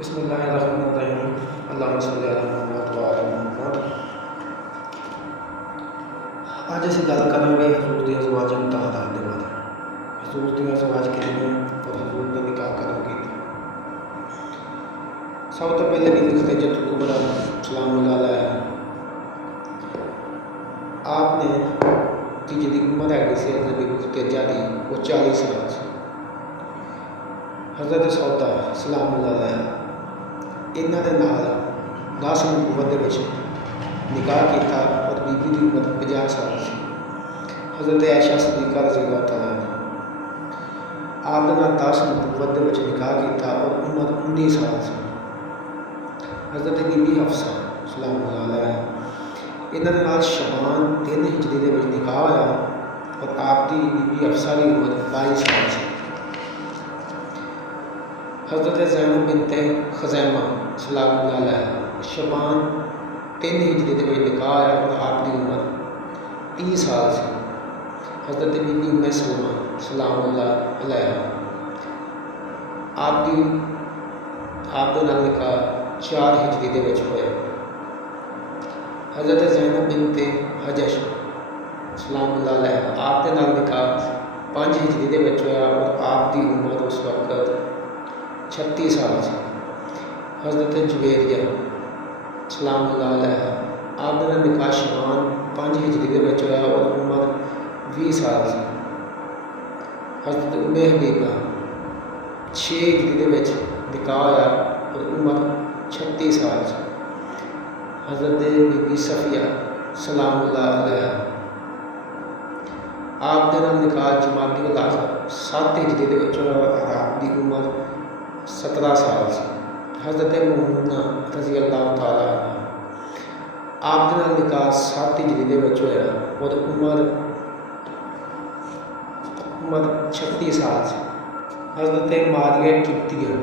बिस्मिल्लाहिर्रहमानिर्रहीम। अल्लाहुम्मा सल्ली अला मुहम्मद व आले मुहम्मद। ਅੱਜ ਅਸੀਂ ਗੱਲ ਕਰਾਂਗੇ ਹਜ਼ੂਰ ਦੀ ਅਜ਼ਵਾਜ ਮੁਤਹਰਾਤ ਦੇ ਬਾਰੇ। ਹਜ਼ੂਰ ਦੀ ਅਜ਼ਵਾਜ ਕਿਹੜੀਆਂ ਔਰ ਹਜ਼ੂਰ ਦਾ ਨਿਕਾਹ ਕਦੋਂ ਕੀਤਾ। ਸਭ ਤੋਂ ਪਹਿਲੇ ਵੀ ਖਦੀਜਾ ਕੁਬਰਾ सलामुल्लाह अलैहा आपने की जिहदी उम्र हैगी सी हज़रत खदीजा दी वो 40 साल सी। हज़रत सौदा सलामुल्लाह अलैहा इन्हां दे नाल 10 नबूवत दे विच निकाह किया और बीबी की उम्र 50 साल सी। हज़रत आयशा सिद्दीक़ा रज़ियल्लाहु तआला अन्हा आप दे नाल 10 नबूवत दे विच निकाह किया और उम्र 19 साल सी। हज़रत बीबी हफ्सा सलामुल्लाह अलैहा इन्हां दे नाल शबान 3 हिजरी दे विच निकाह होया और आप दी बीबी हफ्सा की उम्र 22 साल सी। हज़रत ज़ैनब बिनते खुज़ैमा सलामुल्लाह अलैहा शबान 3 हिजरी दे विच निकाह होया और आप दी उम्र 30 साल सी। हज़रत बीबी उम्मे सलमा सलामुल्लाह अलैहा आप दे नाल निकाह 4 हिजरी दे विच होया। हज़रत ज़ैनब बिनते हजश सलामुल्लाह अलैहा आप दे नाल निकाह 5 हिजरी दे विच होया और आप दी उम्र उस वक्त 36 साल सी। हज़रत जुवेरिया सलामुल्लाह अलैहा आप दे नाल निकाह शबान 5 हिजरी दे विच होया और उम्र 20 साल सी। हज़रत उम्मे हबीबा 6 हिजरी दे विच निकाह होया और उम्र 36 साल सी। हज़रत बीबी सफ़िया सलामुल्लाह अलैहा आप दे नाल निकाह जमादी उल आखिर 7 हिजरी दे विच होया और आप दी उम्र 17 साल सी। हज़रत मौमूना रज़ियल्लाहु तआला अन्हा आप दे नाल निकाह 7 हिजरी दे विच होया और उम्र 36 साल सी। हज़रत मारिया किप्तिया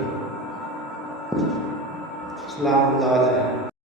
सलामुल्लाह अलैहा